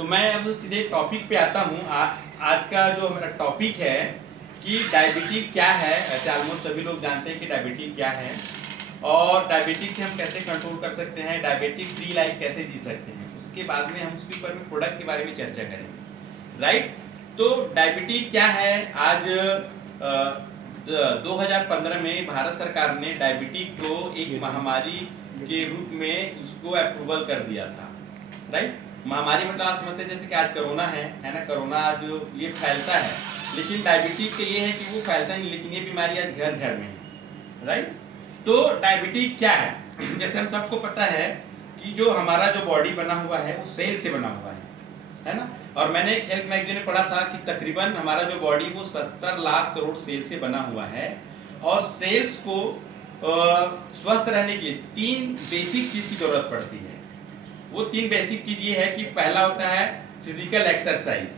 तो मैं अब सीधे टॉपिक पे आता हूँ। आज का जो मेरा टॉपिक है कि डायबिटीज क्या है। ऐसे ऑलमोस्ट सभी लोग जानते हैं कि डायबिटीज क्या है और डायबिटीज से हम कैसे कंट्रोल कर सकते हैं, डायबिटीज फ्री लाइफ कैसे जी सकते हैं। उसके बाद में हम उसके ऊपर में प्रोडक्ट के बारे में चर्चा करेंगे, राइट। तो डायबिटीज क्या है। आज 2015 में भारत सरकार ने डायबिटीज को एक महामारी के रूप में उसको अप्रूवल कर दिया था, राइट। महामारी मतलब आप समझते हैं जैसे कि आज कोरोना है ना। कोरोना जो ये फैलता है, लेकिन डायबिटीज के ये है कि वो फैलता नहीं, लेकिन ये बीमारी आज घर घर में है, राइट। तो डायबिटीज क्या है, जैसे हम सबको पता है कि जो हमारा जो बॉडी बना हुआ है वो सेल से बना हुआ है ना। और मैंने एक हेल्थ मैगजीन में पढ़ा था कि तकरीबन हमारा जो बॉडी वो 70 लाख करोड़ सेल से बना हुआ है। और सेल्स को स्वस्थ रहने के लिए 3 बेसिक चीज की जरूरत पड़ती है। वो 3 बेसिक चीज ये है कि पहला होता है फिजिकल एक्सरसाइज,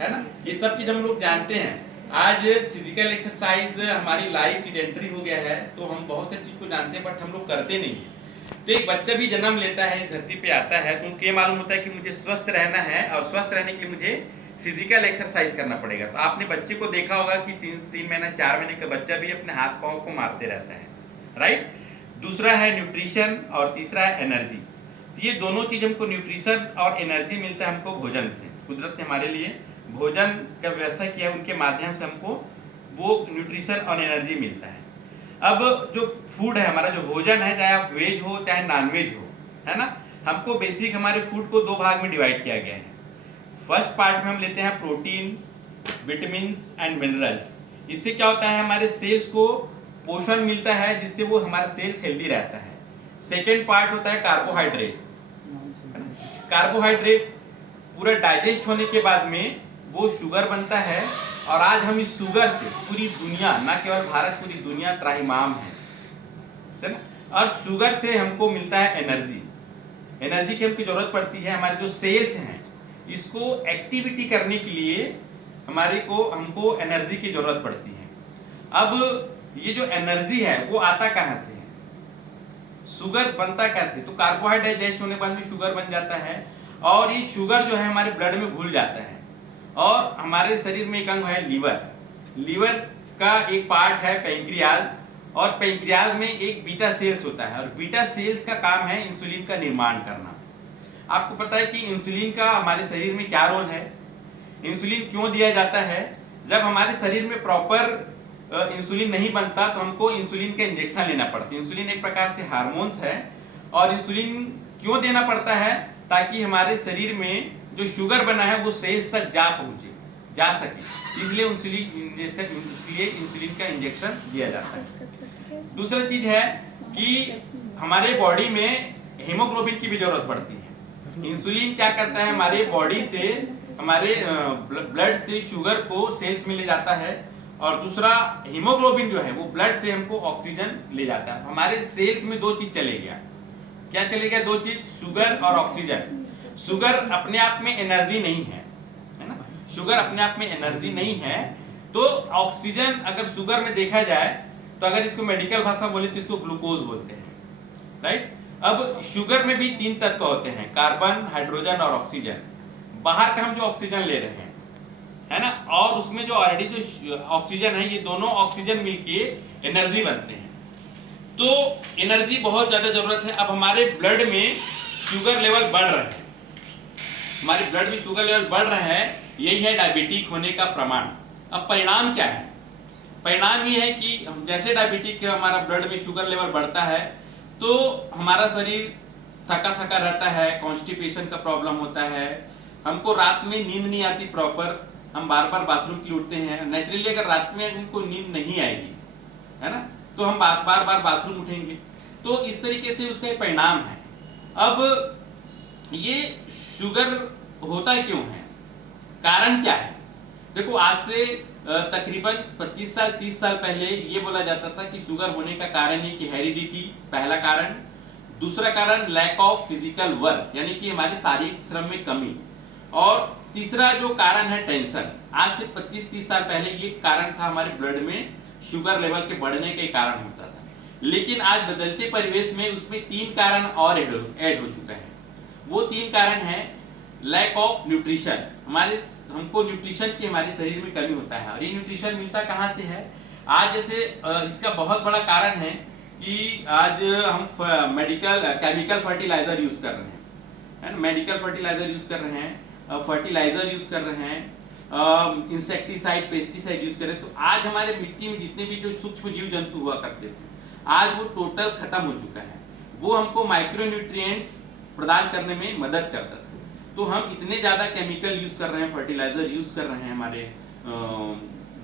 है ना। ये सब चीज हम लोग जानते हैं। आज फिजिकल एक्सरसाइज हमारी लाइफ सीडेंटरी हो गया है, तो हम बहुत से चीज को जानते हैं बट हम लोग करते नहीं है। तो एक बच्चा भी जन्म लेता है, धरती पे आता है, तो उनको ये मालूम होता है कि मुझे स्वस्थ रहना है और स्वस्थ रहने के लिए मुझे फिजिकल एक्सरसाइज करना पड़ेगा। तो आपने बच्चे को देखा होगा कि 3 महीना 4 महीने का बच्चा भी अपने हाथ पाँव को मारते रहता है, राइट। दूसरा है न्यूट्रिशन और तीसरा है एनर्जी। तो ये दोनों चीज हमको, न्यूट्रिशन और एनर्जी मिलता है हमको भोजन से। कुदरत ने हमारे लिए भोजन का व्यवस्था किया है, उनके माध्यम से हमको वो न्यूट्रिशन और एनर्जी मिलता है। अब जो फूड है, हमारा जो भोजन है, चाहे आप वेज हो चाहे नॉन वेज हो, है ना, हमको बेसिक हमारे फूड को 2 भाग में डिवाइड किया गया है। फर्स्ट पार्ट में हम लेते हैं प्रोटीन, विटामिन एंड मिनरल्स। इससे क्या होता है, हमारे सेल्स को पोषण मिलता है जिससे वो हमारा सेल्स हेल्दी रहता है। सेकेंड पार्ट होता है कार्बोहाइड्रेट। कार्बोहाइड्रेट पूरा डाइजेस्ट होने के बाद में वो शुगर बनता है, और आज हम इस शुगर से पूरी दुनिया, ना केवल भारत, पूरी दुनिया त्राहिमाम है ना। और शुगर से हमको मिलता है एनर्जी। एनर्जी की हमको जरूरत पड़ती है। हमारे जो सेल्स हैं, इसको एक्टिविटी करने के लिए हमको एनर्जी की जरूरत पड़ती है। अब ये जो एनर्जी है वो आता कहाँ से है, शुगर बनता कैसे। तो कार्बोहाइड्रेट डाइजेस्ट होने के बाद में शुगर बन जाता है, और ये शुगर जो है हमारे ब्लड में घुल जाता है। और हमारे शरीर में एक अंग है लीवर। लीवर का एक पार्ट है पैंक्रियाज, और पैंक्रियाज में एक बीटा सेल्स होता है, और बीटा सेल्स का काम है इंसुलिन का निर्माण करना। आपको पता है कि इंसुलिन का हमारे शरीर में क्या रोल है। इंसुलिन क्यों दिया जाता है, जब हमारे शरीर में प्रॉपर इंसुलिन नहीं बनता तो हमको इंसुलिन का इंजेक्शन लेना पड़ता है। इंसुलिन एक प्रकार से हार्मोन्स है, और इंसुलिन क्यों देना पड़ता है, ताकि हमारे शरीर में जो शुगर बना है वो सेल्स तक जा सके। इसलिए इंसुलिन का इंजेक्शन दिया जाता है। दूसरा चीज है कि हमारे बॉडी में हीमोग्लोबिन की भी जरूरत पड़ती है। इंसुलिन क्या करता है, हमारे बॉडी से, हमारे ब्लड से शुगर को सेल्स में ले जाता है, और दूसरा हीमोग्लोबिन जो है वो ब्लड से हमको ऑक्सीजन ले जाता है। हमारे सेल्स में 2 चीज चले गया। क्या चले गया? 2 चीज, शुगर और ऑक्सीजन। शुगर अपने आप में एनर्जी नहीं है ना। शुगर अपने आप में एनर्जी नहीं है, तो ऑक्सीजन अगर शुगर में देखा जाए तो अगर इसको मेडिकल भाषा बोले तो इसको ग्लूकोज बोलते हैं, राइट। अब शुगर में भी 3 तत्व होते हैं, कार्बन, हाइड्रोजन और ऑक्सीजन। बाहर का हम जो ऑक्सीजन ले रहे हैं, है ना, और उसमें जो ऑलरेडी जो ऑक्सीजन है, ये दोनों ऑक्सीजन मिलके एनर्जी बनते हैं। तो एनर्जी बहुत ज्यादा जरूरत है। अब हमारे ब्लड में शुगर लेवल बढ़ रहा है, हमारे ब्लड में शुगर लेवल बढ़ रहा है, यही है डायबिटिक होने का प्रमाण। अब परिणाम क्या है? परिणाम ये है कि जैसे डायबिटिक हमारा ब्लड में शुगर लेवल बढ़ता है तो हमारा शरीर थका थका रहता है, कॉन्स्टिपेशन का प्रॉब्लम होता है, हमको रात में नींद नहीं आती प्रॉपर, हम बार बार बाथरूम के लिए उठते हैं। नेचुरली अगर रात में हमको नींद नहीं आएगी, है ना, तो हम बार बार बाथरूम उठेंगे। तो इस तरीके से उसका परिणाम है। अब ये शुगर होता क्यों है, कारण क्या है? देखो, आज से तकरीबन 25 साल 30 साल पहले ये बोला जाता था कि शुगर होने का कारण है कि हेरिडिटी, पहला कारण। दूसरा कारण लैक ऑफ फिजिकल वर्क, यानी कि हमारे शारीरिक श्रम में कमी। और तीसरा जो कारण है टेंशन। आज से 25-30 साल पहले ये कारण था हमारे ब्लड में शुगर लेवल के बढ़ने के कारण होता था। लेकिन आज बदलते परिवेश में उसमें 3 कारण और ऐड हो चुका है। वो 3 कारण है लैक ऑफ न्यूट्रिशन, हमको न्यूट्रिशन की हमारे शरीर में कमी होता है। और ये न्यूट्रिशन मिलता कहाँ से है? आज जैसे इसका बहुत बड़ा कारण है कि आज हम केमिकल फर्टिलाइजर यूज कर रहे हैं, मेडिकल फर्टिलाइजर यूज कर रहे हैं, फर्टिलाइजर यूज कर रहे हैं, इंसेक्टिसाइड पेस्टिसाइड यूज कर रहे हैं। तो आज हमारे मिट्टी में जितने भी जो सूक्ष्म जीव जंतु हुआ करते थे, आज वो टोटल खत्म हो चुका है। वो हमको माइक्रो न्यूट्रिएंट्स प्रदान करने में मदद करता था। तो हम इतने ज्यादा केमिकल यूज कर रहे हैं, फर्टिलाइजर यूज कर रहे हैं हमारे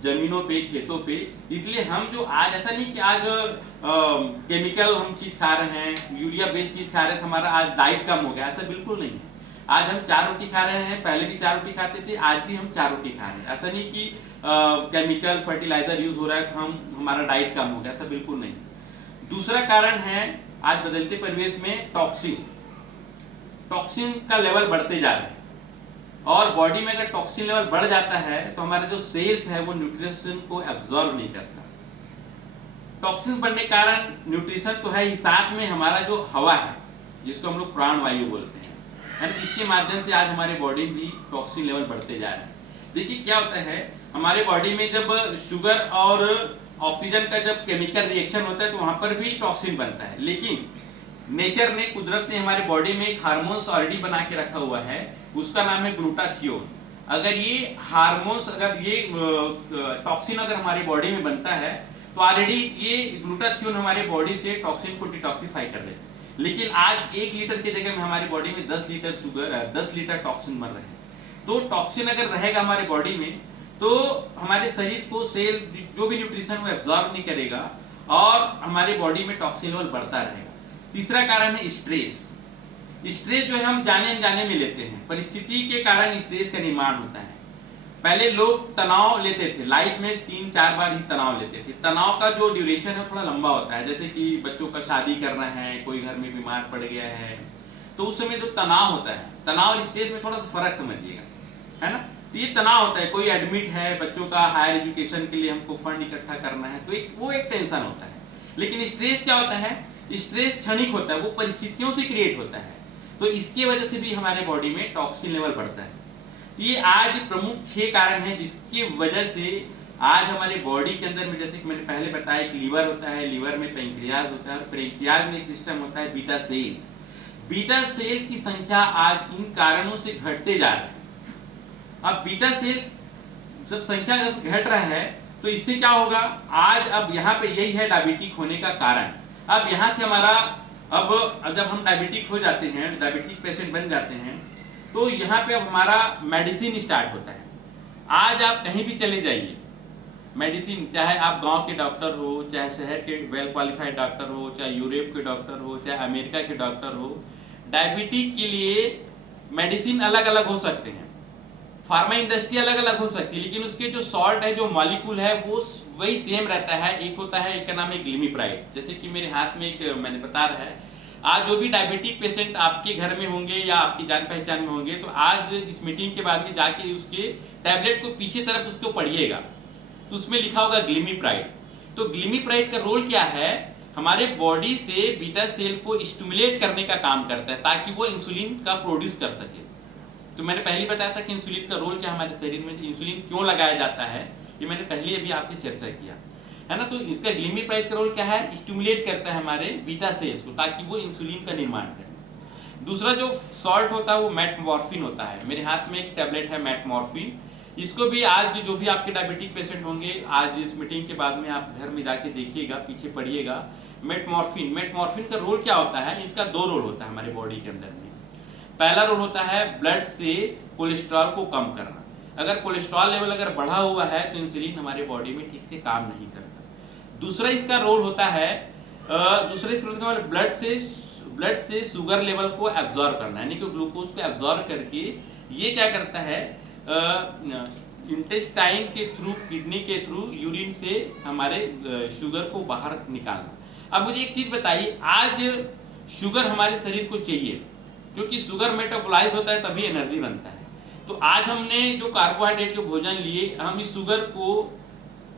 जमीनों पे, खेतों पे, इसलिए हम जो आज, ऐसा नहीं कि आज केमिकल हम चीज खा रहे हैं, यूरिया बेस्ड चीज खा रहे हैं तो हमारा आज डाइट कम हो गया, ऐसा बिल्कुल नहीं है। आज हम 4 रोटी खा रहे हैं, पहले भी 4 रोटी खाते थे, आज भी हम 4 रोटी खा रहे हैं। ऐसा नहीं कि केमिकल फर्टिलाइजर यूज हो रहा है तो हमारा डाइट कम हो गया, ऐसा बिल्कुल नहीं। दूसरा कारण है आज बदलते परिवेश में टॉक्सिन का लेवल बढ़ते जा रहे हैं। और बॉडी में अगर टॉक्सिन लेवल बढ़ जाता है तो हमारे जो सेल्स है वो न्यूट्रिशन को एब्जॉर्ब नहीं करता। टॉक्सिन बढ़ने के कारण न्यूट्रिशन तो है ही, साथ में हमारा जो हवा है जिसको हम लोग प्राण वायु बोलते हैं, इसके माध्यम से आज हमारे बॉडी में भी टॉक्सिन लेवल बढ़ते जा रहे हैं। देखिए क्या होता है, हमारे बॉडी में जब शुगर और ऑक्सीजन का जब केमिकल रिएक्शन होता है तो वहां पर भी टॉक्सिन बनता है। लेकिन नेचर ने, कुदरत ने हमारे बॉडी में एक हार्मोन्स ऑलरेडी बना के रखा हुआ है, उसका नाम है ग्लूटाथियोन। अगर ये हार्मोन्स, अगर ये टॉक्सिन अगर हमारी बॉडी में बनता है तो ऑलरेडी ये ग्लूटाथियोन हमारे बॉडी से टॉक्सिन को डिटॉक्सिफाई कर देता है। लेकिन आज 1 लीटर की जगह में हमारी बॉडी में 10 लीटर शुगर, 10 लीटर टॉक्सिन मर रहे हैं। तो टॉक्सिन अगर रहेगा हमारे बॉडी में तो हमारे शरीर को सेल जो भी न्यूट्रिशन वो एब्जॉर्ब नहीं करेगा और हमारे बॉडी में टॉक्सिन लेवल बढ़ता रहेगा। तीसरा कारण है स्ट्रेस। स्ट्रेस जो है हम जाने अनजाने में लेते हैं, परिस्थिति के कारण स्ट्रेस का निर्माण होता है। पहले लोग तनाव लेते थे, लाइफ में 3-4 बार ही तनाव लेते थे। तनाव का जो ड्यूरेशन है थोड़ा लंबा होता है, जैसे कि बच्चों का शादी करना है, कोई घर में बीमार पड़ गया है, तो उस समय जो तनाव होता है, तनाव और स्ट्रेस में थोड़ा सा फर्क समझिएगा, है ना। तो ये तनाव होता है, कोई एडमिट है, बच्चों का हायर एजुकेशन के लिए हमको फंड इकट्ठा करना है, तो वो एक टेंशन होता है। लेकिन स्ट्रेस क्या होता है, स्ट्रेस क्षणिक होता है, वो परिस्थितियों से क्रिएट होता है। तो इसकी वजह से भी हमारे बॉडी में टॉक्सिन लेवल बढ़ता है। ये आज प्रमुख 6 कारण हैं जिसकी वजह से आज हमारे बॉडी के अंदर में, जैसे कि मैंने पहले बताया कि लीवर होता है, लीवर में पेंक्रियाज होता है, और पेंक्रियाज में एक सिस्टम होता है बीटा सेल्स। बीटा सेल्स की संख्या आज इन कारणों से घटते जा रही है। अब बीटा सेल्स जब संख्या घट रहा है तो इससे क्या होगा, आज अब यहाँ पे यही है डायबिटिक होने का कारण। अब यहाँ से हमारा, अब जब हम डायबिटिक हो जाते हैं, डायबिटिक पेशेंट बन जाते हैं, तो यहाँ पे अब हमारा मेडिसिन स्टार्ट होता है। आज आप कहीं भी चले जाइए, मेडिसिन, चाहे आप गांव के डॉक्टर हो, चाहे शहर के वेल क्वालिफाइड डॉक्टर हो, चाहे यूरोप के डॉक्टर हो, चाहे अमेरिका के डॉक्टर हो, डायबिटिक के लिए मेडिसिन अलग अलग हो सकते हैं, फार्मा इंडस्ट्री अलग अलग हो सकती है, लेकिन उसके जो सॉल्ट है, जो मॉलिक्यूल है, वो वही सेम रहता है। एक होता है, एक का नाम है ग्लिमिप्राइड। जैसे कि मेरे हाथ में एक मैंने बता रहा है, आज जो भी डायबिटिक पेशेंट आपके घर में होंगे या आपकी जान पहचान में होंगे, तो आज इस मीटिंग के बाद में जाके उसके टैबलेट को पीछे तरफ उसको पढ़िएगा, तो उसमें लिखा होगा ग्लिमिप्राइड। तो ग्लिमिप्राइड का रोल क्या है, हमारे बॉडी से बीटा सेल को स्टिमुलेट करने का काम करता है ताकि वो इंसुलिन का प्रोड्यूस कर सके। तो मैंने पहले बताया था कि इंसुलिन का रोल क्या, हमारे शरीर में इंसुलिन क्यों लगाया जाता है, ये मैंने पहले अभी आपसे चर्चा किया है ना। तो इसका ग्लिमिप्राइड का रोल क्या है, स्टिमुलेट करता है हमारे बीटा सेल्स को ताकि वो इंसुलिन का निर्माण करें। दूसरा जो सॉल्ट होता है वो मेटमॉर्फिन होता है। मेरे हाथ में एक टैबलेट है मेटमॉर्फिन, इसको भी आज जो भी आपके डायबिटिक पेशेंट होंगे, आज इस मीटिंग के बाद में आप घर में जाके देखिएगा, पीछे पढ़िएगा मेटमॉर्फिन का रोल क्या होता है। इसका 2 रोल होता है हमारे बॉडी के अंदर में। पहला रोल होता है ब्लड से कोलेस्ट्रॉल को कम करना। अगर कोलेस्ट्रॉल लेवल अगर बढ़ा हुआ है तो इंसुलिन हमारे बॉडी में ठीक से काम नहीं करता। दूसरा इसका रोल होता है, ब्लड से शुगर लेवल को एब्जॉर्ब करना, यानी कि ग्लूकोज को एब्जॉर्ब करके ये क्या करता है, इंटेस्टाइन के थ्रू, किडनी के थ्रू, यूरिन से हमारे शुगर को बाहर निकालना। अब मुझे एक चीज बताइए, आज शुगर हमारे शरीर को चाहिए क्योंकि शुगर मेटाबोलाइज होता है तभी एनर्जी बनता है। तो आज हमने जो कार्बोहाइड्रेट के भोजन लिए, हम इस शुगर को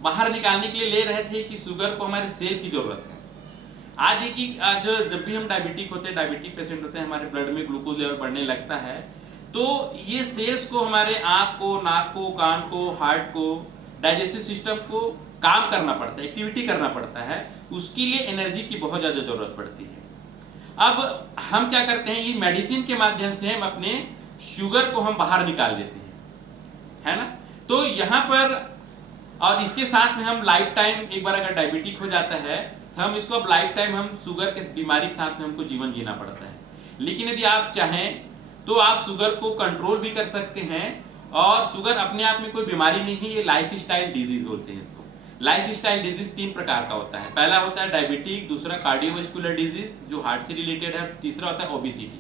बाहर निकालने के लिए ले रहे थे कि शुगर को हमारे सेल की जरूरत है। आज देखिए, आज जब भी हम डायबिटिक होते हैं, डायबिटिक पेशेंट होते हैं, हमारे ब्लड में ग्लूकोज लेवल बढ़ने लगता है तो ये सेल्स को हमारे आँख को, नाक को, कान को, हार्ट को, डाइजेस्टिव सिस्टम को काम करना पड़ता है, एक्टिविटी करना पड़ता है, उसके लिए एनर्जी की बहुत ज़्यादा ज़रूरत पड़ती है। अब हम क्या करते हैं, ये मेडिसिन के माध्यम से हम अपने शुगर को हम बाहर निकाल देते हैं, है ना। तो यहाँ पर और इसके साथ में हम लाइफ टाइम, एक बार अगर डायबिटिक हो जाता है तो हम इसको अब लाइफ टाइम हम शुगर के बीमारी के साथ में हमको जीवन जीना पड़ता है। लेकिन यदि आप चाहें तो आप शुगर को कंट्रोल भी कर सकते हैं, और शुगर अपने आप में कोई बीमारी नहीं है, ये लाइफ स्टाइल डिजीज होते हैं इसको। लाइफ स्टाइल डिजीज 3 प्रकार का होता है। पहला होता है डायबिटिक, दूसरा कार्डियोवास्कुलर डिजीज जो हार्ट से रिलेटेड है, तीसरा होता है ओबेसिटी।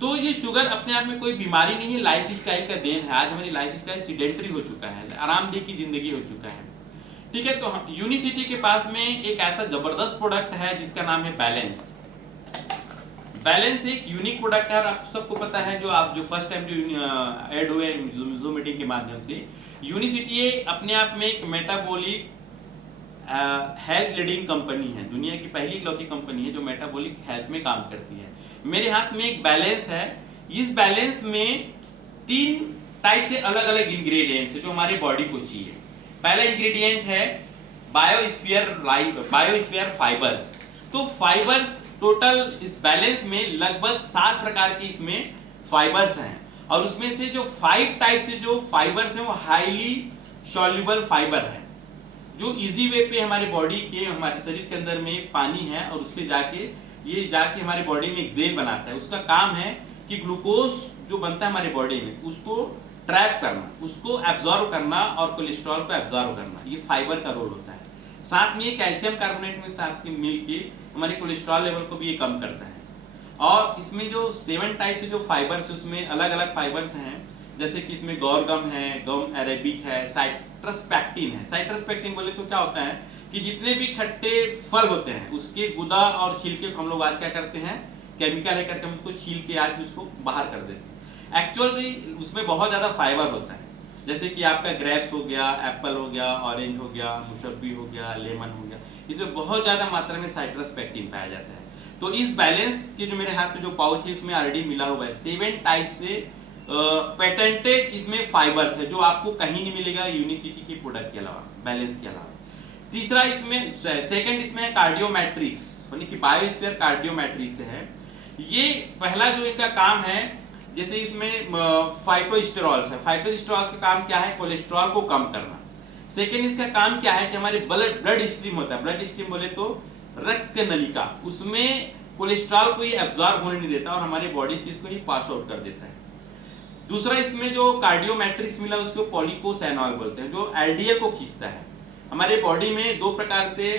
तो ये शुगर अपने आप में कोई बीमारी नहीं है, लाइफ स्टाइल का देन है। आज हमारी लाइफ स्टाइल सीडेंटरी हो चुका है, आरामदेह की जिंदगी हो चुका है, ठीक है। तो यूनिसिटी के पास में एक ऐसा जबरदस्त प्रोडक्ट है जिसका नाम है बैलेंस। बैलेंस एक यूनिक प्रोडक्ट है, और आप सबको पता है, जो फर्स्ट टाइम जो ऐड हुए जूम मीटिंग के माध्यम से, यूनिसिटी अपने आप में एक मेटाबॉलिक हेल्थ लीडिंग कंपनी है, दुनिया की पहली इकलौती कंपनी है जो मेटाबॉलिक हेल्थ में काम करती है। मेरे हाथ में एक बैलेंस है, इस बैलेंस में 3 टाइप से अलग अलग इंग्रेडिएंट्स है जो हमारी बॉडी को चाहिए। पहला इंग्रेडिएंट है बायोस्फीयर फाइबर्स। तो फाइबर्स टोटल इस बैलेंस में लगभग 7 प्रकार के इसमें फाइबर्स हैं, और उसमें से जो 5 टाइप से जो फाइबर्स हैं वो हाईली सॉल्युबल फाइबर है, जो इजी वे पे हमारे बॉडी के, हमारे शरीर के अंदर में पानी है और उससे जाके हमारे बॉडी में एक जेल बनाता है। उसका काम है कि ग्लूकोज जो बनता है हमारे बॉडी में उसको ट्रैप करना, उसको एब्जॉर्व करना और कोलेस्ट्रॉल को एब्जॉर्व करना, ये फाइबर का रोल होता है। साथ में ये कैल्शियम कार्बोनेट में साथ में मिलके हमारे कोलेस्ट्रॉल लेवल को भी ये कम करता है। और इसमें जो 7 टाइप से जो फाइबर्स, उसमें अलग अलग फाइबर्स हैं, जैसे कि इसमें गौरगम है, गम अरेबिक है, साइट्रसपेक्टिन है। साइट्रसपेक्टिन बोले तो क्या होता है कि जितने भी खट्टे फल होते हैं उसके गुदा और छिलके को हम लोग आज क्या करते हैं, केमिकल है करके हम उसको छील के आज उसको बाहर कर देते हैं। एक्चुअली उसमें बहुत ज़्यादा फाइबर होता है, जैसे कि आपका ग्रेप्स हो गया, एप्पल हो गया, ऑरेंज हो गया, मुसब्बी हो गया, लेमन हो गया, इसमें बहुत ज़्यादा मात्रा में साइट्रसपेक्टिन पाया जाता है। तो इस बैलेंस के जो मेरे हाथ में जो पाउच है इसमें ऑलरेडी मिला हुआ है 7 टाइप से पेटेंटेड इसमें फाइबर्स है, जो आपको कहीं नहीं मिलेगा यूनिसिटी के प्रोडक्ट के अलावा, बैलेंस के अलावा। तीसरा इसमें सेकंड इसमें है कार्डियोमेट्रिक्स, यानी कि बायोस्फीयर कार्डियोमेट्रिक्स है। ये पहला जो इनका काम है, जैसे इसमें फाइटोस्टेरॉल्स है। फाइटोस्टेरॉल्स का काम क्या है, कोलेस्ट्रॉल को कम करना। सेकंड इसका काम क्या है कि हमारे ब्लड स्ट्रीम होता है, ब्लड स्ट्रीम बोले तो रक्त नलिका, उसमें कोलेस्ट्रॉल को ये एब्जॉर्ब होने नहीं देता और हमारी बॉडी से इसको ये पास आउट कर देता है। दूसरा इसमें जो कार्डियोमेट्रिक्स मिला उसको पॉलीकोसेनॉल बोलते हैं, जो एलडीएल को खींचता है। हमारे बॉडी में 2 प्रकार से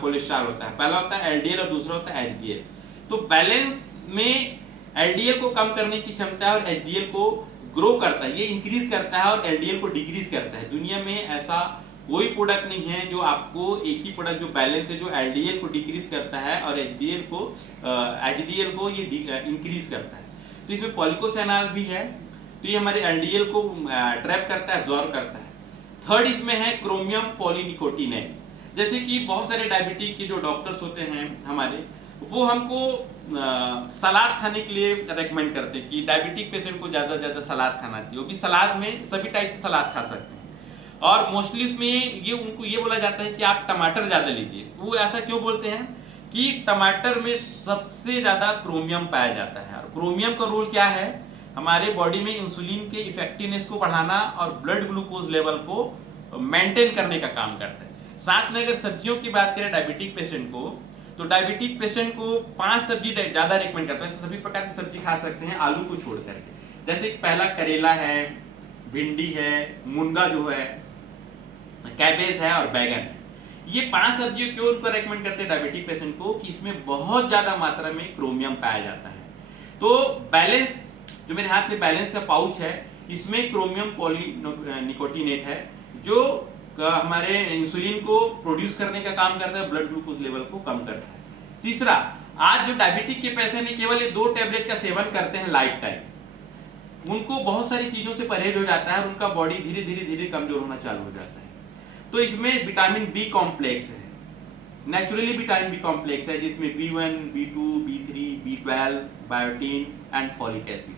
कोलेस्ट्रॉल होता है, पहला होता है एलडीएल और दूसरा होता है एचडीएल। तो बैलेंस में एलडीएल को कम करने की क्षमता है और एचडीएल को ग्रो करता है, ये इंक्रीज करता है और एलडीएल को डिक्रीज करता है। दुनिया में ऐसा कोई प्रोडक्ट नहीं है जो आपको एक ही प्रोडक्ट जो बैलेंस है, जो एलडीएल को डिक्रीज करता है और एचडीएल को ये इंक्रीज करता है। तो इसमें पॉलीकोसेनॉल भी है, तो ये हमारे एलडीएल को ट्रैप करता है, एब्जॉर्ब करता है। थर्ड इसमें है क्रोमियम पॉलीनिकोटिनेट। जैसे कि बहुत सारे डायबिटिक के जो डॉक्टर्स होते हैं हमारे, वो हमको सलाद खाने के लिए रेकमेंड करते हैं कि डायबिटिक पेशेंट को ज़्यादा से ज़्यादा सलाद खाना चाहिए। वो भी सलाद में सभी टाइप से सलाद खा सकते हैं, और मोस्टली इसमें ये उनको ये बोला जाता है कि आप टमाटर ज़्यादा लीजिए। वो ऐसा क्यों बोलते हैं कि टमाटर में सबसे ज़्यादा क्रोमियम पाया जाता है, और क्रोमियम का रोल क्या है, हमारे बॉडी में इंसुलिन के इफेक्टिवनेस को बढ़ाना और ब्लड ग्लूकोज लेवल को मेंटेन करने का काम करता है। साथ में अगर सब्जियों की बात करें डायबिटिक पेशेंट को, तो डायबिटिक पेशेंट को 5 सब्जी ज़्यादा रिकमेंड करता है। सभी प्रकार की सब्जी खा सकते हैं आलू को छोड़ करके, जैसे पहला करेला है, भिंडी है, मुनगा जो है, कैबेज है और बैगन है। ये 5 सब्जियों क्यों उनको रेकमेंड करते हैं डायबिटिक पेशेंट को, कि इसमें बहुत ज़्यादा मात्रा में क्रोमियम पाया जाता है। तो बैलेंस जो मेरे हाथ में बैलेंस का पाउच है, इसमें क्रोमियम पॉलीनिकोटिनेट है, जो हमारे इंसुलिन को प्रोड्यूस करने का काम करता है, ब्लड ग्लूकोज लेवल को कम करता है। तीसरा, आज जो डायबिटिक के पेशेंट है केवल ये 2 टैबलेट का सेवन करते हैं लाइफ टाइम, उनको बहुत सारी चीजों से परहेज हो जाता है और उनका बॉडी धीरे धीरे कमजोर होना चालू हो जाता है। तो इसमें विटामिन बी कॉम्प्लेक्स है, नेचुरली विटामिन बी कॉम्प्लेक्स है, जिसमें B1, B2, B3, B12, biotin and folic acid.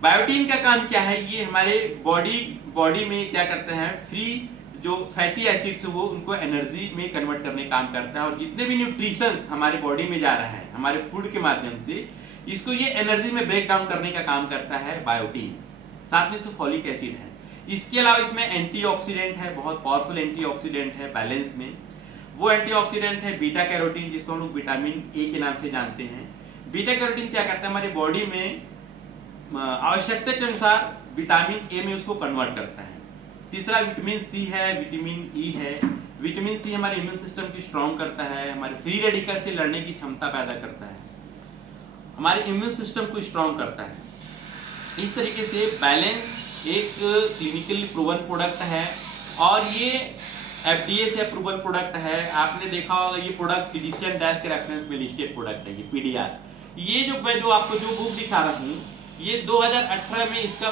Biotin का काम क्या है, ये हमारे बॉडी में क्या करते हैं, फ्री जो फैटी एसिड्स वो उनको एनर्जी में कन्वर्ट करने का काम करता है, और जितने भी न्यूट्रिशंस हमारे बॉडी में जा रहा है हमारे फूड के माध्यम से, इसको ये एनर्जी में ब्रेक डाउन करने का काम करता है बायोटीन। साथ में फॉलिक एसिड है। इसके अलावा इसमें एंटीऑक्सीडेंट है, बहुत पावरफुल एंटीऑक्सीडेंट है बैलेंस में। वो एंटीऑक्सीडेंट है बीटा कैरोटीन, जिसको हम लोग विटामिन ए के नाम से जानते हैं। बीटा कैरोटीन क्या करता है, हमारी बॉडी में आवश्यकता के अनुसार विटामिन ए में उसको कन्वर्ट करता है। तीसरा विटामिन सी है, विटामिन ई है। विटामिन सी हमारे इम्यून सिस्टम को स्ट्रॉन्ग करता है, हमारे फ्री रेडिकल से लड़ने की क्षमता पैदा करता है, हमारे इम्यून सिस्टम को स्ट्रॉन्ग करता है। इस तरीके से बैलेंस एक क्लिनिकली प्रूवन प्रोडक्ट है, और ये FDA से अप्रूवल प्रोडक्ट है। आपने देखा होगा ये प्रोडक्ट फिजिशियन डैश के रेफरेंस में लिस्टेड प्रोडक्ट है, ये PDR। ये जो मैं जो आपको जो बुक दिखा रहा हूँ, ये 2018 में इसका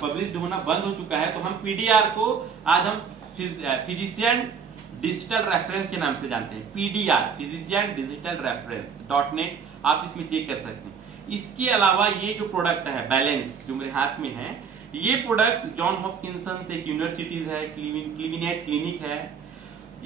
पब्लिश होना बंद हो चुका है। तो हम PDR को आज हम फिजिशियन डिजिटल रेफरेंस के नाम से जानते हैं। PDR physician digital reference .net, आप इसमें चेक कर सकते हैं। इसके अलावा ये जो प्रोडक्ट है बैलेंस, जो मेरे हाथ में है, ये प्रोडक्ट जॉन हॉपकिंसन एक यूनिवर्सिटीज है, क्लिविनेट क्लिनिक है,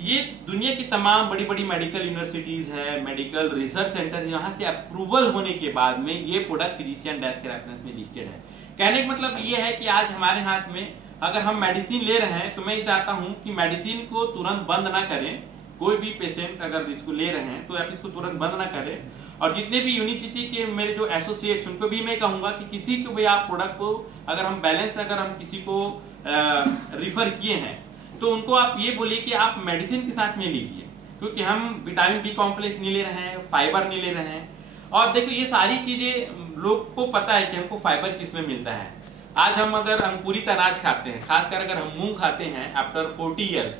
ये दुनिया की तमाम बड़ी बड़ी मेडिकल यूनिवर्सिटीज है, मेडिकल रिसर्च सेंटर, यहाँ से अप्रूवल होने के बाद में ये प्रोडक्ट फिजिशियन डैश के रेफरेंस में लिस्टेड है। कहने का मतलब ये है कि आज हमारे हाथ में अगर हम मेडिसिन ले रहे हैं, तो मैं ये चाहता हूँ कि मेडिसिन को तुरंत बंद ना करें। कोई भी पेशेंट अगर इसको ले रहे हैं तो आप इसको तुरंत बंद ना करें। और जितने भी यूनिवर्सिटी के मेरे जो एसोसिएट्स, उनको भी मैं कहूँगा कि किसी को भी आप प्रोडक्ट को अगर हम बैलेंस अगर हम किसी को रिफर किए हैं, तो उनको आप ये बोलिए कि आप मेडिसिन के साथ में लीजिए, क्योंकि हम विटामिन बी कॉम्प्लेक्स नहीं ले रहे हैं, फाइबर नहीं ले रहे हैं। और देखो ये सारी चीजें लोग को पता है कि हमको फाइबर किस में मिलता है। आज हम अगर अंकुरित अनाज खाते हैं, खासकर अगर हम मूंग खाते हैं आफ्टर 40 ईयर्स,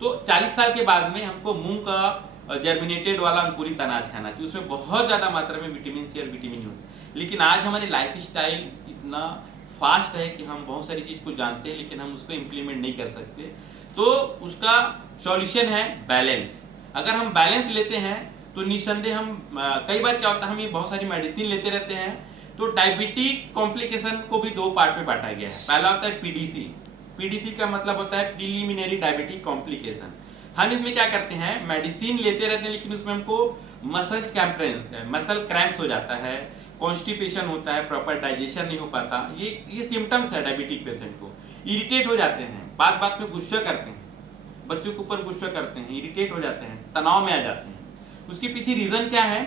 तो 40 साल के बाद में हमको मूंग का जर्मिनेटेड वाला अंकुरित अनाज खाना चाहिए। उसमें बहुत ज़्यादा मात्रा में विटामिन सी और विटामिन यू है। लेकिन आज हमारी लाइफ स्टाइल इतना फास्ट है कि हम बहुत सारी चीज़ को जानते हैं, लेकिन हम उसको इम्प्लीमेंट नहीं कर सकते। तो उसका सॉल्यूशन है बैलेंस। अगर हम बैलेंस लेते हैं तो निस्संदेह हम कई बार क्या होता है, हम ये बहुत सारी मेडिसिन लेते रहते हैं। तो डायबिटिक कॉम्प्लिकेशन को भी 2 पार्ट में बांटा गया है। पहला होता है PDC। PDC का मतलब होता है प्रीलिमिनरी डायबिटिक कॉम्प्लिकेशन। हम इसमें क्या करते हैं, मेडिसिन लेते रहते हैं, लेकिन उसमें हमको मसल क्रैम्प्स हो जाता है, कॉन्स्टिपेशन होता है, प्रॉपर डाइजेशन नहीं हो पाता। ये सिम्टम्स है डायबिटिक पेशेंट को। इरिटेट हो जाते हैं, बात बात में गुस्सा करते हैं, बच्चों के ऊपर गुस्सा करते हैं, इरिटेट हो जाते हैं, तनाव में आ जाते हैं। उसके पीछे रीजन क्या है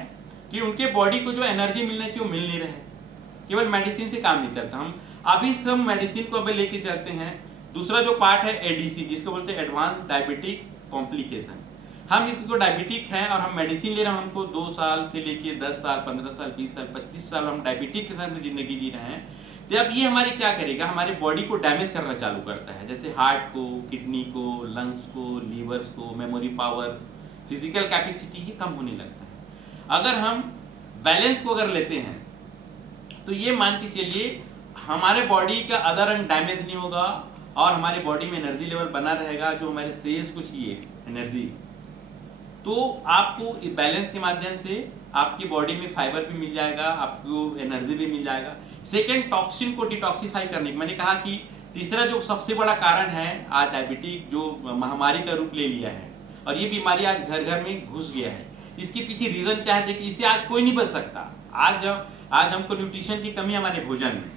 कि उनके बॉडी को जो एनर्जी मिलना चाहिए वो मिल नहीं रहे। केवल मेडिसिन से काम नहीं चलता। हम अभी सब मेडिसिन को अभी लेके चलते हैं। दूसरा जो पार्ट है ADC, जिसको बोलते हैं एडवांस डायबिटिक कॉम्प्लिकेशन। हम इसको डायबिटिक हैं और हम मेडिसिन ले रहे हैं, हमको 2 साल से लेके 10 साल, 15 साल, 20 साल, 25 साल हम डायबिटिक के साथ जिंदगी जी रहे हैं। तो अब ये हमारे क्या करेगा, हमारे बॉडी को डैमेज करना चालू करता है, जैसे हार्ट को, किडनी को, लंग्स को, लीवर्स को, मेमोरी पावर, फिजिकल कैपेसिटी, ये कम होने लगता है। अगर हम बैलेंस को अगर लेते हैं तो ये मान के चलिए हमारे बॉडी का अदर अंग डैमेज नहीं होगा और हमारे बॉडी में एनर्जी लेवल बना रहेगा, जो हमारे सेल्स को चाहिए एनर्जी। तो आपको बैलेंस के माध्यम से आपकी बॉडी में फाइबर भी मिल जाएगा, आपको एनर्जी भी मिल जाएगा। सेकेंड, टॉक्सिन को डिटॉक्सिफाई करने, मैंने कहा कि तीसरा जो सबसे बड़ा कारण है आज डायबिटीज जो महामारी का रूप ले लिया है, और ये बीमारी आज घर घर में घुस गया है। इसके पीछे रीजन क्या है, देखिए इससे आज कोई नहीं बच सकता। आज हमको न्यूट्रिशन की कमी हमारे भोजन में,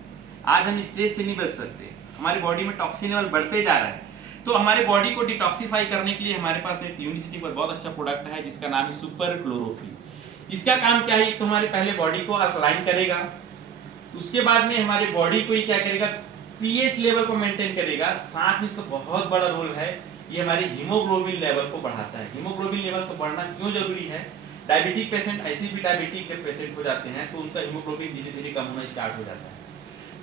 आज हम स्ट्रेस से नहीं बच सकते, हमारी बॉडी में टॉक्सिन लेवल बढ़ते जा रहा है। तो हमारे बॉडी को डिटॉक्सिफाई करने के लिए हमारे पास एक यूनिवर्सिटी पर बहुत अच्छा प्रोडक्ट है जिसका नाम है सुपर क्लोरोफिल। इसका काम क्या है, तो हमारे पहले बॉडी को अल्कलाइन करेगा, उसके बाद में हमारे बॉडी को ही क्या करेगा, पीएच लेवल को मेंटेन करेगा। साथ में इसका बहुत बड़ा रोल है, ये हमारे हीमोग्लोबिन लेवल को बढ़ाता है। हीमोग्लोबिन लेवल को बढ़ना क्यों जरूरी है, डायबिटिक पेशेंट, ऐसे भी डायबिटिक के पेशेंट हो जाते हैं तो उनका हीमोग्लोबिन धीरे धीरे कम होना स्टार्ट हो जाता है।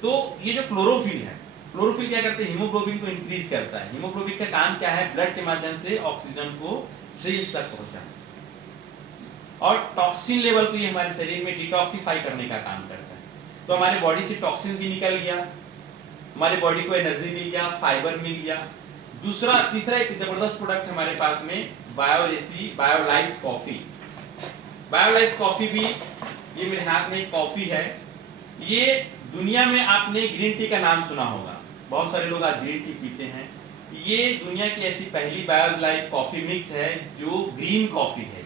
तो ये जो क्लोरोफिल है, क्लोरोफिल क्या करते हैं, हीमोग्लोबिन को इंक्रीज करता है। हीमोग्लोबिन का काम क्या है, ब्लड के माध्यम से ऑक्सीजन को सेल्स तक पहुंचाना, और टॉक्सिन लेवल को ये हमारे शरीर में डिटॉक्सिफाई करने का काम करता है। तो हमारे बॉडी से टॉक्सिन भी निकल गया, हमारे बॉडी को एनर्जी मिल गया, फाइबर मिल गया। तीसरा एक जबरदस्त प्रोडक्ट हमारे पास में बायोलाइज कॉफी भी, ये मेरे हाथ में कॉफी है, ये दुनिया में आपने ग्रीन टी का नाम सुना होगा, बहुत सारे लोग आज ग्रीन टी पीते हैं। ये दुनिया की ऐसी पहली बायोलाइट कॉफी मिक्स है जो ग्रीन कॉफी है।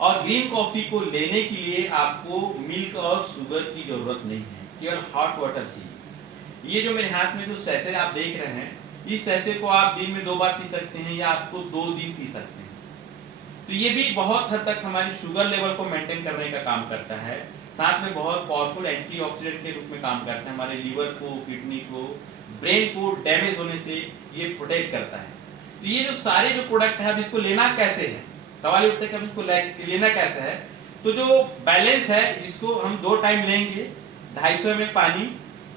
और ग्रीन कॉफी को लेने के लिए आपको मिल्क और शुगर की जरूरत नहीं है, केवल हॉट वाटर से। ये जो मेरे हाथ में जो सैसे आप देख रहे हैं, इस सैसे को आप दिन में 2 बार पी सकते हैं या आपको 2 दिन पी सकते हैं। तो ये भी बहुत हद तक हमारी शुगर लेवल को मेंटेन करने का काम करता है, साथ में बहुत पावरफुल एंटीऑक्सीडेंट के रूप में काम करता है। हमारे लीवर को, किडनी को, ब्रेन को डैमेज होने से ये प्रोटेक्ट करता है। तो ये जो सारे जो प्रोडक्ट है, अब इसको लेना कैसे है, सवाल उठता है कि अब इसको लेना कैसे है। तो जो बैलेंस है, इसको हम 2 टाइम लेंगे। 250 ml पानी,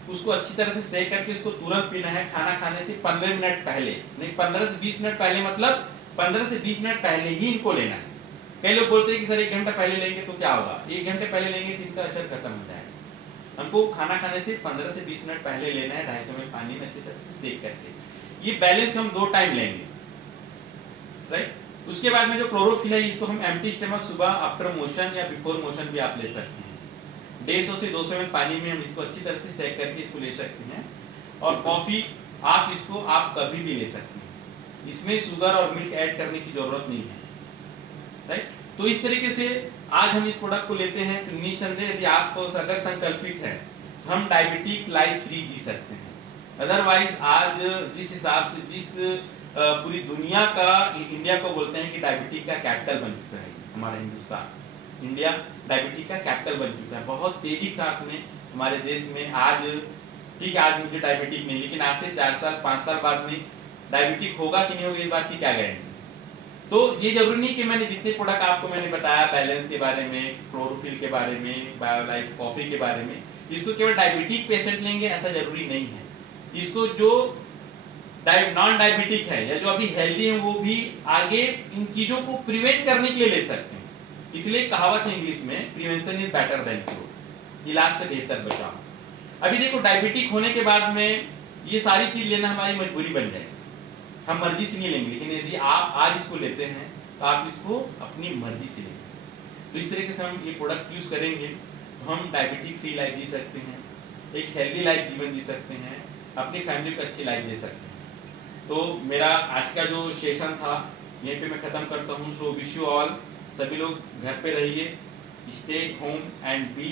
उसको अच्छी तरह से सेक करके इसको तुरंत पीना है, खाना खाने से 15 मिनट पहले, नहीं 15 से 20 मिनट पहले, मतलब 15 से 20 मिनट पहले ही इनको लेना है। कई लोग बोलते हैं कि सर 1 घंटा पहले लेंगे तो क्या होगा? 1 घंटे पहले लेंगे तो इसका असर खत्म हो जाएगा। हमको खाना खाने से 15 से 20 मिनट पहले लेना है, 250 ml पानी में अच्छी तरह से सेक करके। ये बैलेंस हम 2 टाइम लेंगे, राइट। उसके बाद में जो क्लोरोफिल है, इसको हम एम्प्टी स्टमक सुबह आफ्टर मोशन या बिफोर मोशन भी आप ले सकते हैं। 150 से 200 ml पानी में हम इसको अच्छी तरह से सेक करके इसको ले सकते हैं। और कॉफी आप इसको आप कभी भी ले सकते हैं, इसमें शुगर और मिल्क ऐड करने की जरूरत नहीं है, राइट। तो इस तरीके से आज हम इस प्रोडक्ट को लेते हैं। तो निस्संदेह यदि आप अगर संकल्पित है तो हम डायबिटिक लाइफ फ्री जी सकते हैं। अदरवाइज आज जिस हिसाब से जिस पूरी दुनिया का, इंडिया को बोलते हैं कि डायबिटिक का कैपिटल बन चुका है हमारा हिंदुस्तान, इंडिया डायबिटिक का कैपिटल बन चुका है। बहुत तेजी साथ में हमारे देश में आज, ठीक है आज मुझे डायबिटिक नहीं, लेकिन आज से 4 साल 5 साल बाद में डायबिटिक होगा कि नहीं होगा, इस बात की क्या गारंटी। तो ये जरूरी नहीं कि मैंने जितने प्रोडक्ट आपको मैंने बताया, बैलेंस के बारे में, क्लोरोफिल के बारे में, बायोलाइफ कॉफी के बारे में, इसको केवल डायबिटिक पेशेंट लेंगे ऐसा जरूरी नहीं है। इसको जो नॉन डायबिटिक है या जो अभी हेल्दी है वो भी आगे इन चीजों को प्रिवेंट करने के लिए ले सकते हैं। इसलिए कहावत है इंग्लिश में, prevention is better than cure, इलाज से बेहतर बचाव। अभी देखो डायबिटिक होने के बाद में ये सारी चीज लेना हमारी मजबूरी बन जाएगी, हम मर्जी से नहीं लेंगे। लेकिन यदि आप आज इसको लेते हैं तो आप इसको अपनी मर्जी से लेंगे। तो इस तरीके से हम ये प्रोडक्ट यूज करेंगे तो हम डायबिटिक फ्री लाइफ जी सकते हैं, एक हेल्दी लाइफ जीवन जी सकते हैं, अपनी फैमिली को अच्छी लाइफ दे सकते हैं। तो मेरा आज का जो सेशन था यहीं पे मैं खत्म करता हूँ। सो विश यू ऑल, सभी लोग घर पे रहिए, stay home and be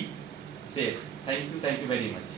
safe. Thank you very much.